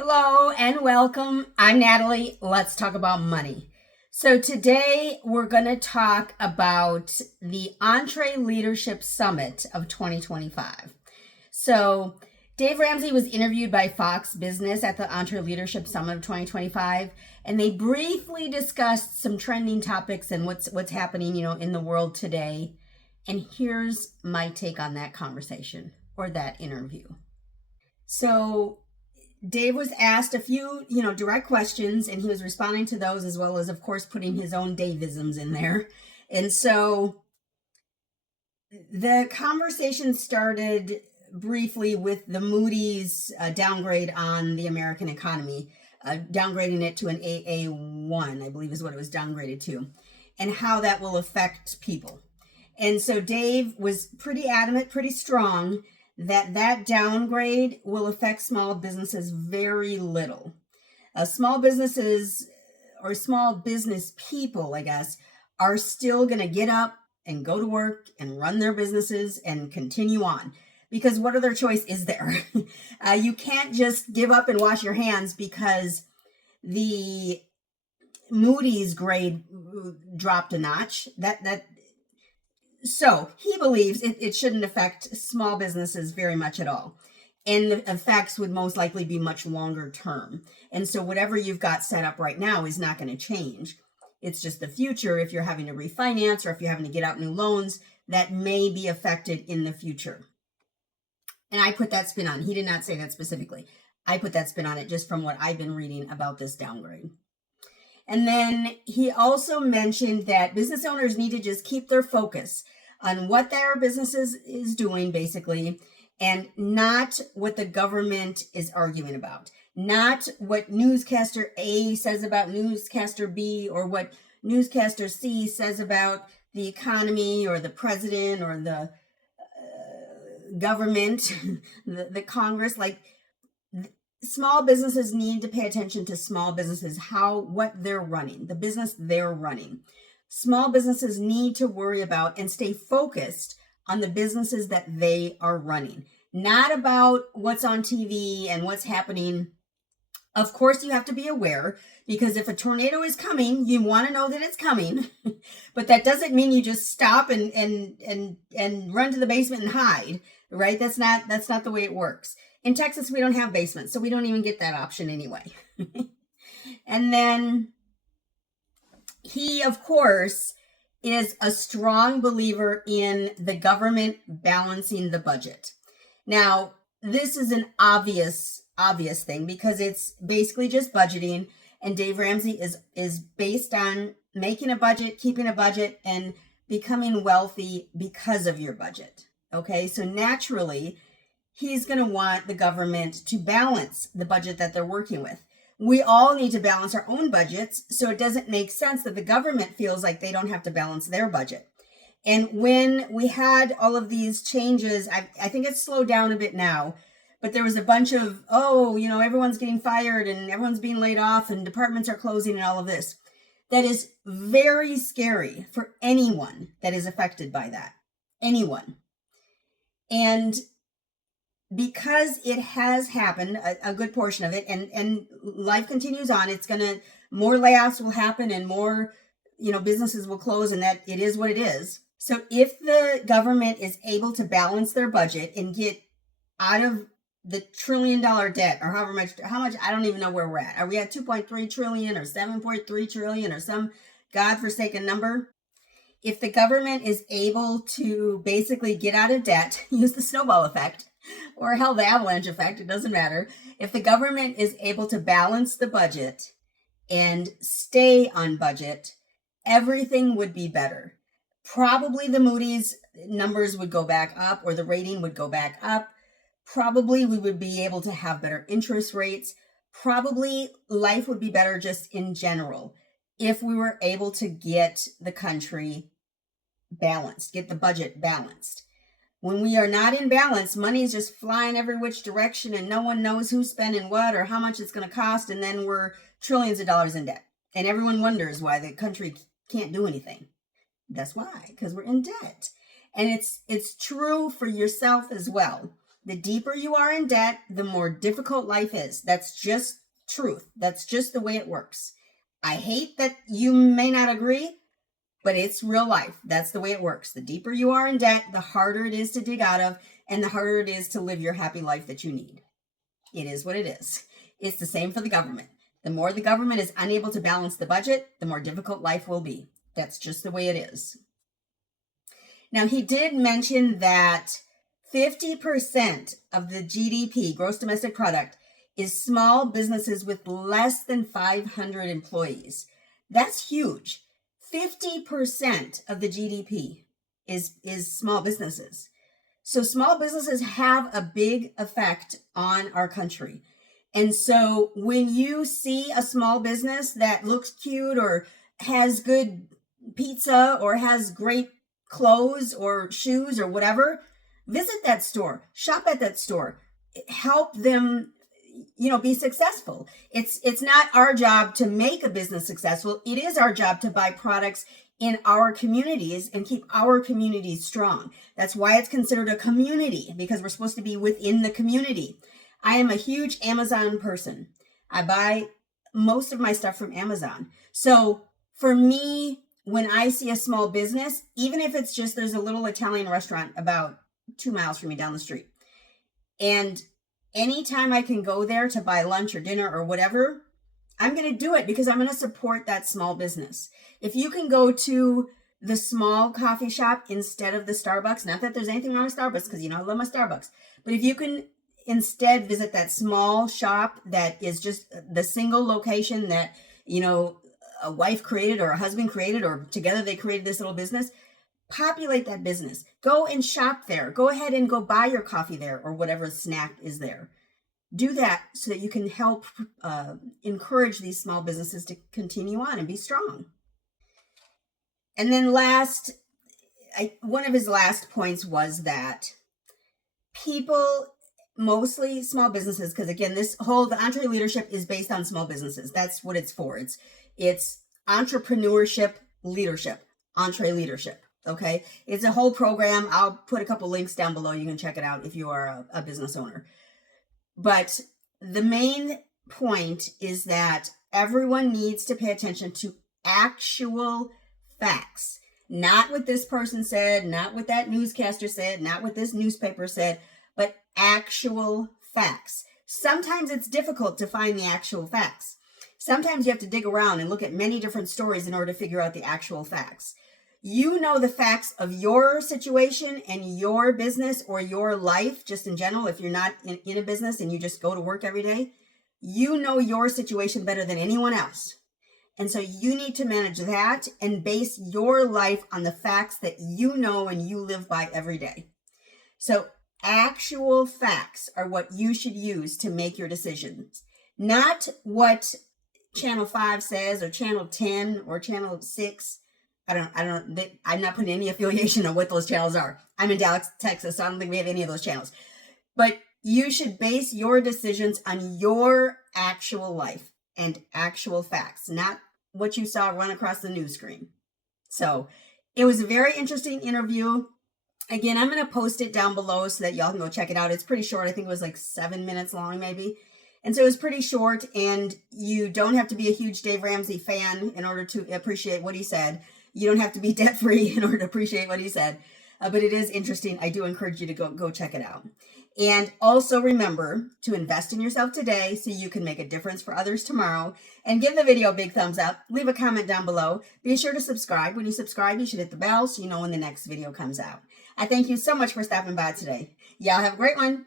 Hello and welcome. I'm Natalie. Let's talk about money. So today we're going to talk about the Entreleadership Summit of 2025. So Dave Ramsey was interviewed by Fox Business at the Entreleadership Summit of 2025, and they briefly discussed some trending topics and what's happening, in the world today. And here's my take on that conversation or that interview. So Dave was asked a few, direct questions, and he was responding to those as well as, of course, putting his own Daveisms in there. And so the conversation started briefly with the Moody's downgrade on the American economy, downgrading it to an AA1, I believe is what it was downgraded to, and how that will affect people. And so Dave was pretty adamant, pretty strong that downgrade will affect small businesses very little. Small businesses or small business people, I guess, are still going to get up and go to work and run their businesses and continue on. Because what other choice is there? You can't just give up and wash your hands because the Moody's grade dropped a notch. So he believes it shouldn't affect small businesses very much at all. And the effects would most likely be much longer term. And so whatever you've got set up right now is not going to change. It's just the future. If you're having to refinance or if you're having to get out new loans, that may be affected in the future. And I put that spin on. He did not say that specifically. I put that spin on it just from what I've been reading about this downgrade. And then he also mentioned that business owners need to just keep their focus on what their business is doing, basically, and not what the government is arguing about. Not what newscaster A says about newscaster B, or what newscaster C says about the economy or the president or the government, the Congress. Small businesses need to pay attention to small businesses, what they're running, the business they're running. Small businesses need to worry about and stay focused on the businesses that they are running, not about what's on TV and what's happening. Of course, you have to be aware, because if a tornado is coming, you want to know that it's coming. But that doesn't mean you just stop and run to the basement and hide, right? That's not the way it works. In Texas, we don't have basements, so we don't even get that option anyway. And then he, of course, is a strong believer in the government balancing the budget. Now, this is an obvious thing because it's basically just budgeting, and Dave Ramsey is based on making a budget, keeping a budget, and becoming wealthy because of your budget. Okay, so naturally, he's going to want the government to balance the budget that they're working with. We all need to balance our own budgets, so it doesn't make sense that the government feels like they don't have to balance their budget. And when we had all of these changes, I think it's slowed down a bit now, but there was a bunch of, everyone's getting fired and everyone's being laid off and departments are closing and all of this. That is very scary for anyone that is affected by that. Anyone. And because it has happened, a good portion of it, and life continues on, more layoffs will happen and more, businesses will close, and that it is what it is. So if the government is able to balance their budget and get out of the $1 trillion debt, or how much, I don't even know where we're at. Are we at 2.3 trillion or 7.3 trillion or some godforsaken number? If the government is able to basically get out of debt, use the snowball effect, or hell, the avalanche effect, it doesn't matter. If the government is able to balance the budget and stay on budget, everything would be better. Probably the Moody's numbers would go back up, or the rating would go back up. Probably we would be able to have better interest rates. Probably life would be better just in general if we were able to get the country balanced, get the budget balanced. When we are not in balance, money is just flying every which direction and no one knows who's spending what or how much it's going to cost. And then we're trillions of dollars in debt. And everyone wonders why the country can't do anything. That's why, because we're in debt. And it's true for yourself as well. The deeper you are in debt, the more difficult life is. That's just truth. That's just the way it works. I hate that you may not agree, but it's real life. That's the way it works. The deeper you are in debt, the harder it is to dig out of, and the harder it is to live your happy life that you need. It is what it is. It's the same for the government. The more the government is unable to balance the budget, the more difficult life will be. That's just the way it is. Now, he did mention that 50% of the GDP, gross domestic product, is small businesses with less than 500 employees. That's huge. 50% of the GDP is small businesses. So small businesses have a big effect on our country. And so when you see a small business that looks cute or has good pizza or has great clothes or shoes or whatever, visit that store, shop at that store, help them, be successful. It's not our job to make a business successful. It is our job to buy products in our communities and keep our communities strong. That's why it's considered a community, because we're supposed to be within the community. I am a huge Amazon person. I buy most of my stuff from Amazon. So for me, when I see a small business, even if it's just, there's a little Italian restaurant about 2 miles from me down the street. And anytime I can go there to buy lunch or dinner or whatever, I'm going to do it because I'm going to support that small business. If you can go to the small coffee shop instead of the Starbucks, not that there's anything wrong with Starbucks, because I love my Starbucks, but if you can instead visit that small shop that is just the single location that, a wife created or a husband created, or together they created this little business, populate that business. Go and shop there. Go ahead and go buy your coffee there or whatever snack is there. Do that so that you can help encourage these small businesses to continue on and be strong. And then one of his last points was that people, mostly small businesses, because again, the Entreleadership is based on small businesses. That's what it's for. It's entrepreneurship leadership, Entreleadership. Okay. It's a whole program. I'll put a couple links down below. You can check it out if you are a business owner. But the main point is that everyone needs to pay attention to actual facts, not what this person said, not what that newscaster said, not what this newspaper said, but actual facts. Sometimes it's difficult to find the actual facts. Sometimes you have to dig around and look at many different stories in order to figure out the actual facts. You know the facts of your situation and your business or your life, just in general. If you're not in a business and you just go to work every day, you know your situation better than anyone else. And so you need to manage that and base your life on the facts that you know and you live by every day. So actual facts are what you should use to make your decisions, not what Channel 5 says or Channel 10 or Channel 6. I'm not putting any affiliation on what those channels are. I'm in Dallas, Texas, so I don't think we have any of those channels. But you should base your decisions on your actual life and actual facts, not what you saw run across the news screen. So it was a very interesting interview. Again, I'm going to post it down below so that y'all can go check it out. It's pretty short. I think it was like 7 minutes long, maybe. And so it was pretty short, and you don't have to be a huge Dave Ramsey fan in order to appreciate what he said. You don't have to be debt-free in order to appreciate what he said. But it is interesting. I do encourage you to go check it out. And also remember to invest in yourself today so you can make a difference for others tomorrow. And give the video a big thumbs up. Leave a comment down below. Be sure to subscribe. When you subscribe, you should hit the bell so you know when the next video comes out. I thank you so much for stopping by today. Y'all have a great one.